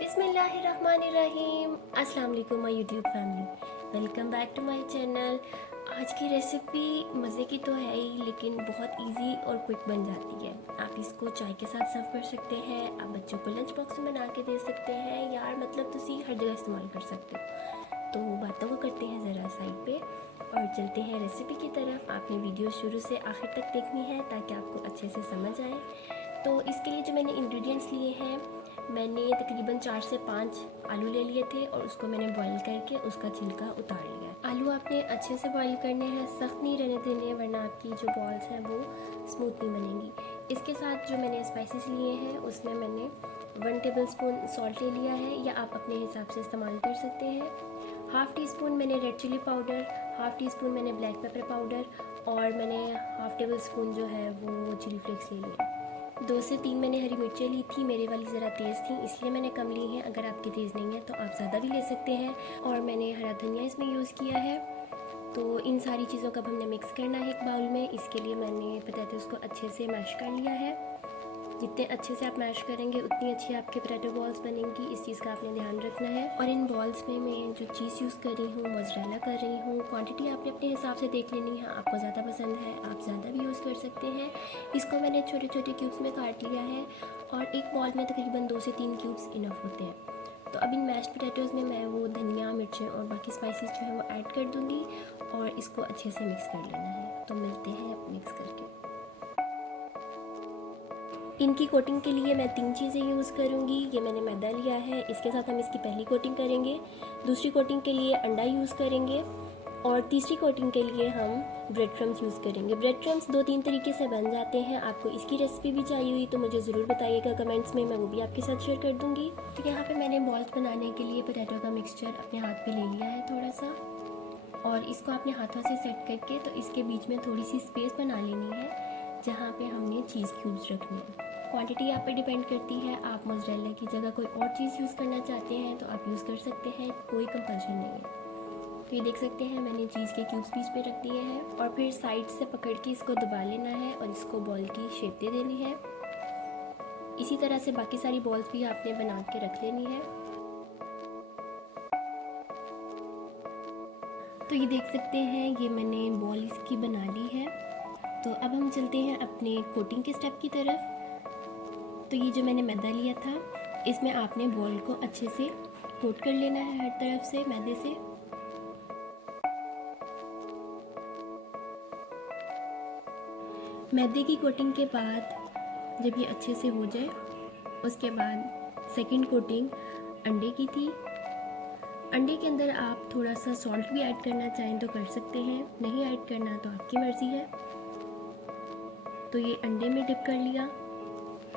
बिस्मिल्लाहिर्रहमानिर्रहीम। अस्सलाम वालेकुम my YouTube family, welcome back to my channel. आज की रेसिपी मज़े की तो है ही, लेकिन बहुत इजी और क्विक बन जाती है। आप इसको चाय के साथ सर्व कर सकते हैं, आप बच्चों को लंच बॉक्स में बना के दे सकते हैं, यार मतलब तुसी हर जगह इस्तेमाल कर सकते हो। तो बातों को करते हैं ज़रा साइड पे और चलते हैं रेसिपी की तरफ। आपने वीडियो शुरू से आखिर तक देखनी है ताकि आपको अच्छे से समझ आए। तो इसके लिए जो मैंने इंग्रेडिएंट्स लिए हैं, मैंने तकरीबन 4 से 5 आलू ले लिए थे और उसको मैंने बॉईल करके उसका छिलका उतार लिया। आलू आपने अच्छे से बॉईल करने हैं, सख्त नहीं रहने देने, वरना आपकी जो बॉल्स हैं वो स्मूथ नहीं बनेंगी। इसके साथ जो मैंने स्पाइसेस लिए हैं उसमें मैंने 1 टेबलस्पून सॉल्ट ले लिया है, या आप अपने हिसाब से इस्तेमाल कर सकते हैं। हाफ़ टी स्पून मैंने red chilli powder, half teaspoon मैंने ब्लैक पेपर पाउडर और मैंने हाफ़ टेबल स्पून जो है वो चिली फ्लेक्स ले लिया। 2 से 3 मैंने हरी मिर्चें ली थी, मेरे वाली ज़रा तेज़ थी इसलिए मैंने कम ली हैं। अगर आपकी तेज़ नहीं है तो आप ज़्यादा भी ले सकते हैं। और मैंने हरा धनिया इसमें यूज़ किया है। तो इन सारी चीज़ों को अब हमने मिक्स करना है एक बाउल में। इसके लिए मैंने पोटैटोज़ को अच्छे से मैश कर लिया है। जितने अच्छे से आप मैश करेंगे उतनी अच्छी आपके पोटैटो बॉल्स बनेंगी, इस चीज़ का आपने ध्यान रखना है। और इन बॉल्स में मैं जो चीज़ यूज़ कर रही हूँ मोज़रेला कर रही हूँ। क्वांटिटी आपने अपने हिसाब से देख लेनी है, आपको ज़्यादा पसंद है आप ज़्यादा भी यूज़ कर सकते हैं। इसको मैंने छोटे छोटे क्यूब्स में काट लिया है और एक बॉल में तकरीबन 2 से 3 क्यूब्स इनफ होते हैं। तो अब इन मैश्ड पोटैटोज़ में मैं वो धनिया मिर्चें और बाकी स्पाइसेस जो है वो ऐड कर दूँगी और इसको अच्छे से मिक्स कर लेना है। तो मिलते हैं मिक्स करके। इनकी कोटिंग के लिए मैं 3 चीज़ें यूज़ करूँगी। ये मैंने मैदा लिया है, इसके साथ हम इसकी पहली कोटिंग करेंगे। दूसरी कोटिंग के लिए अंडा यूज़ करेंगे और तीसरी कोटिंग के लिए हम ब्रेड क्रम्स यूज़ करेंगे। ब्रेड क्रम्स 2-3 तरीके से बन जाते हैं। आपको इसकी रेसिपी भी चाहिए हुई तो मुझे ज़रूर बताइएगा कमेंट्स में, मैं वो भी आपके साथ शेयर कर दूँगी। तो यहाँ पर मैंने बॉल्स बनाने के लिए पोटैटो का मिक्सचर अपने हाथ पर ले लिया है थोड़ा सा, और इसको अपने हाथों से सेट करके तो इसके बीच में थोड़ी सी स्पेस बना लेनी है जहाँ पे हमने चीज़ क्यूब्स रखने हैं। क्वांटिटी आप पे डिपेंड करती है, आप मोज़रेला की जगह कोई और चीज़ यूज़ करना चाहते हैं तो आप यूज़ कर सकते हैं, कोई कंपल्शन नहीं है। तो ये देख सकते हैं मैंने चीज़ के क्यूब्स बीच में रख दिए हैं और फिर साइड से पकड़ के इसको दबा लेना है और इसको बॉल की शेप दे देनी है। इसी तरह से बाकी सारी बॉल्स भी आपने बना के रख लेनी है। तो ये देख सकते हैं ये मैंने बॉल इसकी बना ली है। तो अब हम चलते हैं अपने कोटिंग के स्टेप की तरफ। तो ये जो मैंने मैदा लिया था इसमें आपने बॉल को अच्छे से कोट कर लेना है हर तरफ से मैदे से। मैदे की कोटिंग के बाद जब ये अच्छे से हो जाए उसके बाद सेकंड कोटिंग अंडे की थी। अंडे के अंदर आप थोड़ा सा सॉल्ट भी ऐड करना चाहें तो कर सकते हैं, नहीं ऐड करना तो आपकी मर्ज़ी है। तो ये अंडे में डिप कर लिया।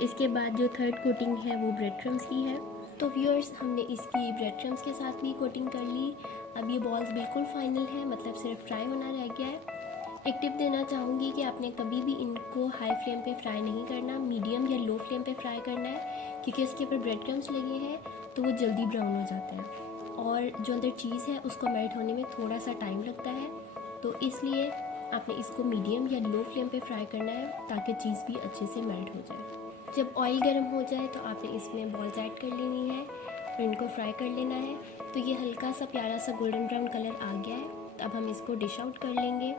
इसके बाद जो थर्ड कोटिंग है वो ब्रेड क्रम्स की है। तो व्यूअर्स हमने इसकी ब्रेड क्रम्स के साथ भी कोटिंग कर ली। अब ये बॉल्स बिल्कुल फाइनल है, मतलब सिर्फ फ्राई होना रह गया है। एक टिप देना चाहूँगी कि आपने कभी भी इनको हाई फ्लेम पे फ्राई नहीं करना, मीडियम या लो फ्लेम पे फ्राई करना है, क्योंकि इसके ऊपर ब्रेड क्रम्स लगे हैं तो वो जल्दी ब्राउन हो जाते हैं और जो अंदर चीज़ है उसको मेल्ट होने में थोड़ा सा टाइम लगता है। तो इसलिए आपने इसको मीडियम या लो फ्लेम पे फ्राई करना है ताकि चीज़ भी अच्छे से मेल्ट हो जाए। जब ऑयल गर्म हो जाए तो आपने इसमें बॉल्स ऐड कर लेनी है और इनको फ्राई कर लेना है। तो ये हल्का सा प्यारा सा गोल्डन ब्राउन कलर आ गया है, तो अब हम इसको डिश आउट कर लेंगे।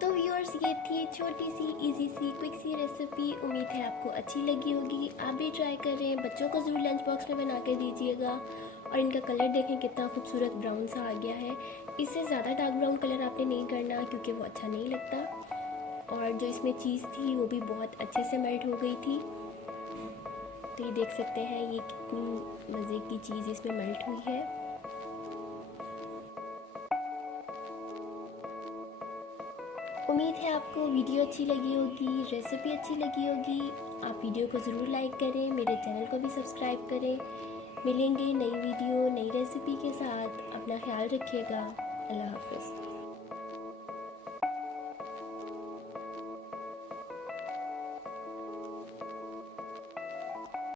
तो व्यूअर्स ये थी छोटी सी इजी सी क्विक सी रेसिपी। उम्मीद है आपको अच्छी लगी होगी, आप भी ट्राई करें, बच्चों को ज़रूर लंच बॉक्स में बना के दीजिएगा। और इनका कलर देखें कितना खूबसूरत ब्राउन सा आ गया है। इससे ज़्यादा डार्क ब्राउन कलर आपने नहीं करना क्योंकि वो अच्छा नहीं लगता। और जो इसमें चीज़ थी वो भी बहुत अच्छे से मेल्ट हो गई थी। तो ये देख सकते हैं ये कितनी मज़े की चीज़ इसमें मेल्ट हुई है। उम्मीद है आपको वीडियो अच्छी लगी होगी, रेसिपी अच्छी लगी होगी। आप वीडियो को ज़रूर लाइक करें, मेरे चैनल को भी सब्सक्राइब करें। मिलेंगे नई वीडियो नई रेसिपी के साथ। अपना ख्याल रखिएगा। अल्लाह हाफ़िज़।